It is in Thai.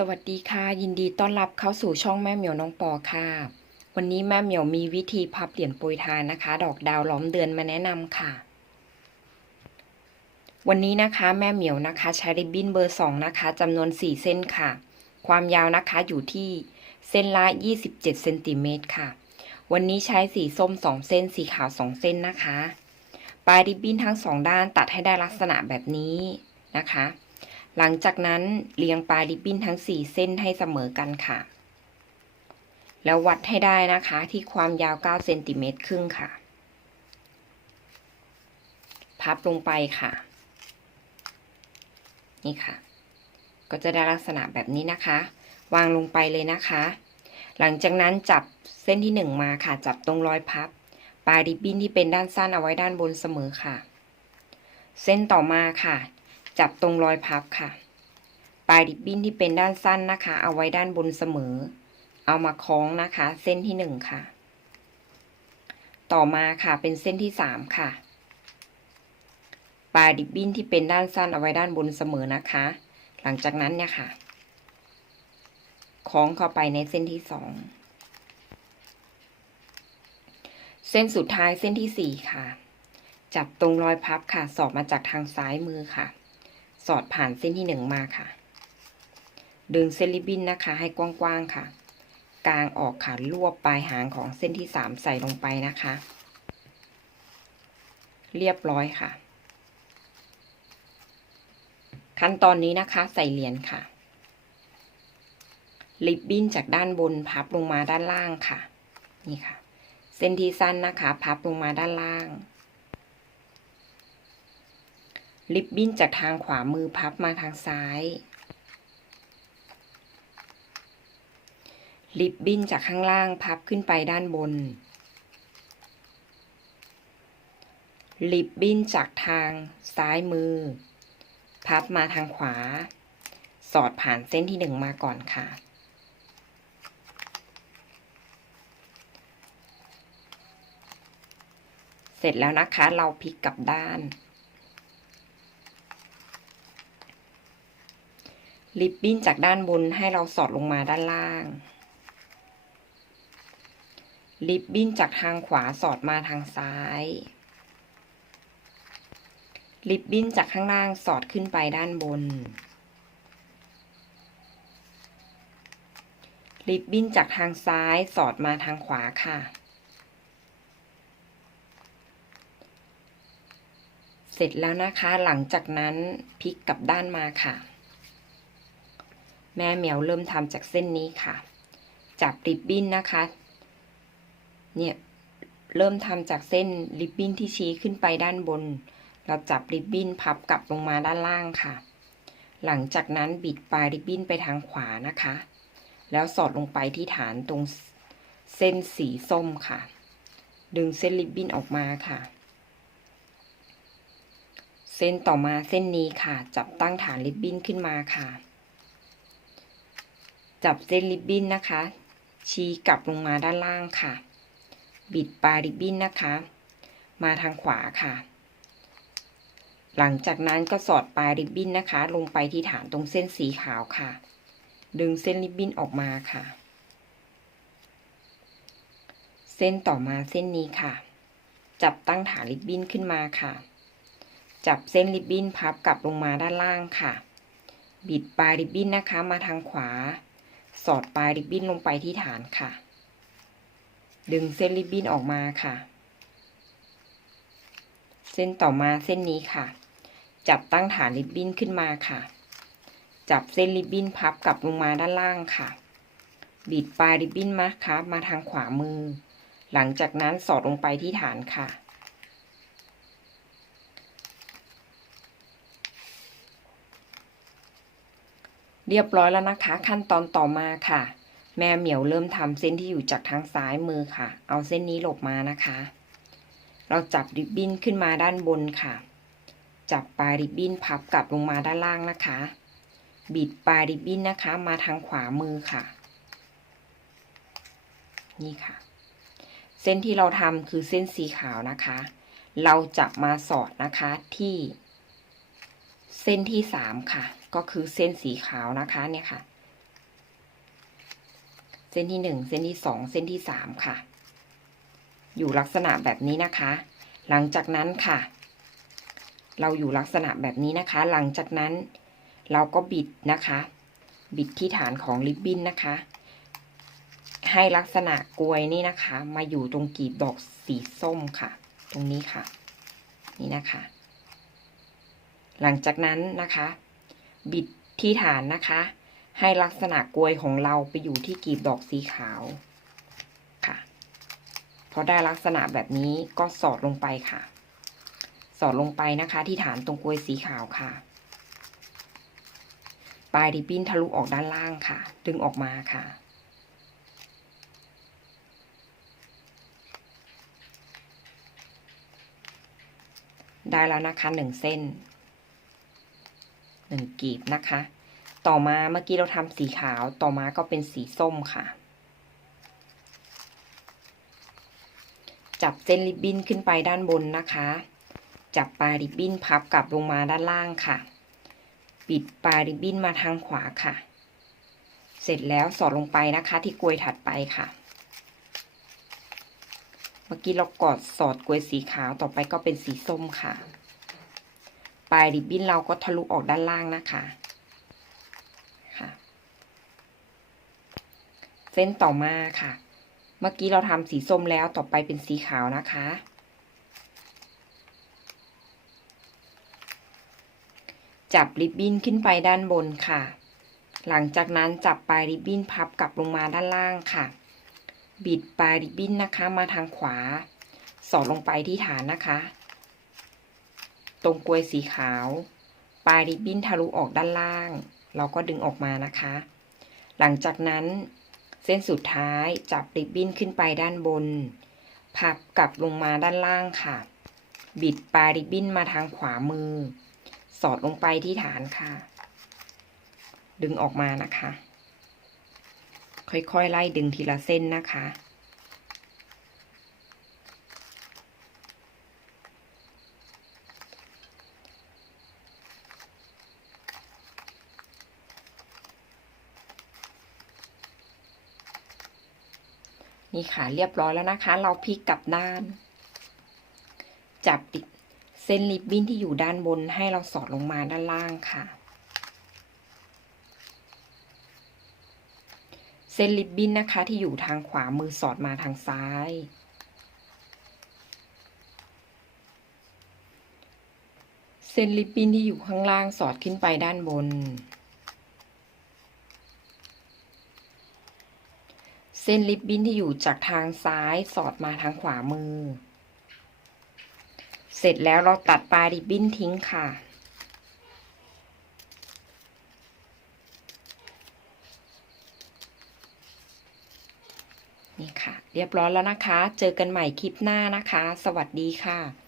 สวัสดีค่ะ ยินดีต้อนรับเข้าสู่ช่องแม่เหมียวน้องปอค่ะ วันนี้แม่เหมียวมีวิธีพับเหรียญโปรยทานนะคะ ดอกดาวล้อมเดือนมาแนะนำค่ะ วันนี้นะคะแม่เหมียวนะคะ ใช้ริบบิ้นเบอร์สองนะคะจำนวน4เส้นค่ะ ความยาวนะคะอยู่ที่เส้นละ27เซนติเมตรค่ะ วันนี้ใช้สีส้ม2เส้น สีขาว2เส้นนะคะ ปลายริบบิ้นทั้งสองด้านตัดให้ได้ลักษณะแบบนี้นะคะ หลังจากนั้นเรียงปลายริบบิ้นทั้ง 4 เส้นให้เสมอกันค่ะ แล้ววัดให้ได้นะคะที่ความยาว 9 เซนติเมตรครึ่งค่ะ พับลงไปค่ะ นี่ค่ะ ก็จะได้ลักษณะแบบนี้นะคะ วางลงไปเลยนะคะ หลังจากนั้นจับเส้นที่ 1 มาค่ะ จับตรงรอยพับ ปลายริบบิ้นที่เป็นด้านสั้นเอาไว้ด้านบนเสมอค่ะ เส้นต่อมาค่ะ จับตรงรอยพับค่ะ ปลายริบบิ้นที่เป็นด้านสั้นนะคะ เอาไว้ด้านบนเสมอ เอามาคล้องนะคะ เส้นที่หนึ่งค่ะ ต่อมาค่ะเป็นเส้นที่สามค่ะ ปลายริบบิ้นที่เป็นด้านสั้นเอาไว้ด้านบนเสมอนะคะ หลังจากนั้นเนี่ยค่ะคล้องเข้าไปในเส้นที่สอง เส้นสุดท้ายเส้นที่สี่ค่ะ จับตรงรอยพับค่ะ สอดมาจากทางซ้ายมือค่ะ สอดผ่านเส้นที่หนึ่งมาค่ะ ดึงเส้นริบบิ้นนะคะ ให้กว้างๆค่ะ กลางออกค่ะรวบปลายหางของเส้นที่สามใส่ลงไปนะคะ เรียบร้อยค่ะ ขั้นตอนนี้นะคะใส่เหรียญค่ะริบบิ้นจากด้านบนพับลงมาด้านล่างค่ะ นี่ค่ะ เส้นที่สั้นนะคะ พับลงมาด้านล่าง ริบบิ้นจากทางขวามือพับมาทางซ้าย ริบบิ้นจากข้างล่างพับขึ้นไปด้านบน ริบบิ้นจากทางซ้ายมือ พับมาทางขวา สอดผ่านเส้นที่หนึ่งมาก่อนค่ะเสร็จแล้วนะคะ เราพลิกกลับด้าน ริบบิ้นจากด้านบนให้เราสอดลงมาด้านล่าง ริบบิ้นจากทางขวาสอดมาทางซ้าย ริบบิ้นจากข้างล่างสอดขึ้นไปด้านบน ริบบิ้นจากทางซ้ายสอดมาทางขวาค่ะ เสร็จแล้วนะคะ หลังจากนั้นพลิกกลับด้านมาค่ะ แม่เหมียวเริ่มทำจากเส้นนี้ค่ะจับริบบิ้นนะคะ เนี่ยเริ่มทำจากเส้นริบบิ้นที่ชี้ขึ้นไปด้านบน เราจับริบบิ้นพับกลับลงมาด้านล่างค่ะ หลังจากนั้นบิดปลายริบบิ้นไปทางขวานะคะ แล้วสอดลงไปที่ฐานตรงเส้นสีส้มค่ะ ดึงเส้นริบบิ้นออกมาค่ะ เส้นต่อมาเส้นนี้ค่ะ จับตั้งฐานริบบิ้นขึ้นมาค่ะ จับเส้นริบบิ้นนะคะ ชี้กลับลงมาด้านล่างค่ะ บิดปลายริบบิ้นนะคะ มาทางขวาค่ะ หลังจากนั้นก็สอดปลายริบบิ้นนะคะ ลงไปที่ฐานตรงเส้นสีขาวค่ะ ดึงเส้นริบบิ้นออกมาค่ะ เส้นต่อมาเส้นนี้ค่ะ จับตั้งฐานริบบิ้นขึ้นมาค่ะ จับเส้นริบบิ้นพับกลับลงมาด้านล่างค่ะ บิดปลายริบบิ้นนะคะมาทางขวา สอดปลายริบบิ้นลงไปที่ฐานค่ะ ดึงเส้นริบบิ้นออกมาค่ะ เส้นต่อมาเส้นนี้ค่ะ จับตั้งฐานริบบิ้นขึ้นมาค่ะ จับเส้นริบบิ้นพับกลับลงมาด้านล่างค่ะ บิดปลายริบบิ้นมาค่ะมาทางขวามือ หลังจากนั้นสอดลงไปที่ฐานค่ะ เรียบร้อยแล้วนะคะ ขั้นตอนต่อมาค่ะ แม่เหมียวเริ่มทำเส้นที่อยู่จากทางซ้ายมือค่ะ เอาเส้นนี้หลบมานะคะ เราจับริบบิ้นขึ้นมาด้านบนค่ะ จับปลายริบบิ้นพับกลับลงมาด้านล่างนะคะ บิดปลายริบบิ้นนะคะ มาทางขวามือค่ะ นี่ค่ะ เส้นที่เราทำคือเส้นสีขาวนะคะ เราจะมาสอดนะคะที่ เส้นที่สามค่ะ ก็คือเส้นสีขาวนะคะเนี่ยค่ะ เส้นที่หนึ่งเส้นที่สองเส้นที่สามค่ะ อยู่ลักษณะแบบนี้นะคะ หลังจากนั้นค่ะ เราอยู่ลักษณะแบบนี้นะคะ หลังจากนั้นเราก็บิดนะคะ บิดที่ฐานของริบบิ้นนะคะ ให้ลักษณะกลวยนี่นะคะ มาอยู่ตรงกีบดอกสีส้มค่ะ ตรงนี้ค่ะ นี่นะคะ หลังจากนั้นนะคะ บิดที่ฐานนะคะ ให้ลักษณะกลวยของเราไปอยู่ที่กลีบดอกสีขาวค่ะ พอได้ลักษณะแบบนี้ก็สอดลงไปค่ะ สอดลงไปนะคะ ที่ฐานตรงกลวยสีขาวค่ะ ปลายริบบิ้นทะลุออกด้านล่างค่ะ ดึงออกมาค่ะได้แล้วนะคะหนึ่งเส้น หนึ่งกลีบนะคะ ต่อมาเมื่อกี้เราทำสีขาวต่อมาก็เป็นสีส้มค่ะ จับเส้นริบบิ้นขึ้นไปด้านบนนะคะ จับปลายริบบิ้นพับกลับลงมาด้านล่างค่ะ ปิดปลายริบบิ้นมาทางขวาค่ะ เสร็จแล้วสอดลงไปนะคะ ที่กลวยถัดไปค่ะเมื่อกี้เรากอดสอดกลวยสีขาวต่อไปก็เป็นสีส้มค่ะ ปลายริบบิ้นเราก็ทะลุออกด้านล่างนะคะค่ะเส้นต่อมาค่ะ เมื่อกี้เราทำสีส้มแล้วต่อไปเป็นสีขาวนะคะ จับริบบิ้นขึ้นไปด้านบนค่ะ หลังจากนั้นจับปลายริบบิ้นพับกลับลงมาด้านล่างค่ะ บิดปลายริบบิ้นนะคะมาทางขวา สอดลงไปที่ฐานนะคะ ตรงกลวยสีขาว ปลายริบบิ้นทะลุออกด้านล่าง เราก็ดึงออกมานะคะ หลังจากนั้น เส้นสุดท้ายจับริบบิ้นขึ้นไปด้านบน พับกลับลงมาด้านล่างค่ะ บิดปลายริบบิ้นมาทางขวามือ สอดลงไปที่ฐานค่ะ ดึงออกมานะคะ ค่อยๆ ไล่ดึงทีละเส้นนะคะ นี่ค่ะเรียบร้อยแล้วนะคะ เราพลิกกลับด้าน จับติดเส้นริบบิ้นที่อยู่ด้านบนให้เราสอดลงมาด้านล่างค่ะ เส้นริบบิ้นนะคะที่อยู่ทางขวามือสอดมาทางซ้ายเส้นริบบิ้นที่อยู่ข้างล่างสอดขึ้นไปด้านบน ส้นริบบิ้นที่อยู่จากทางซ้ายสอดมาทางขวามือ เสร็จแล้วเราตัดปลายริบบิ้นทิ้งค่ะ นี่ค่ะ เรียบร้อยแล้วนะคะ เจอกันใหม่คลิปหน้านะคะ สวัสดีค่ะ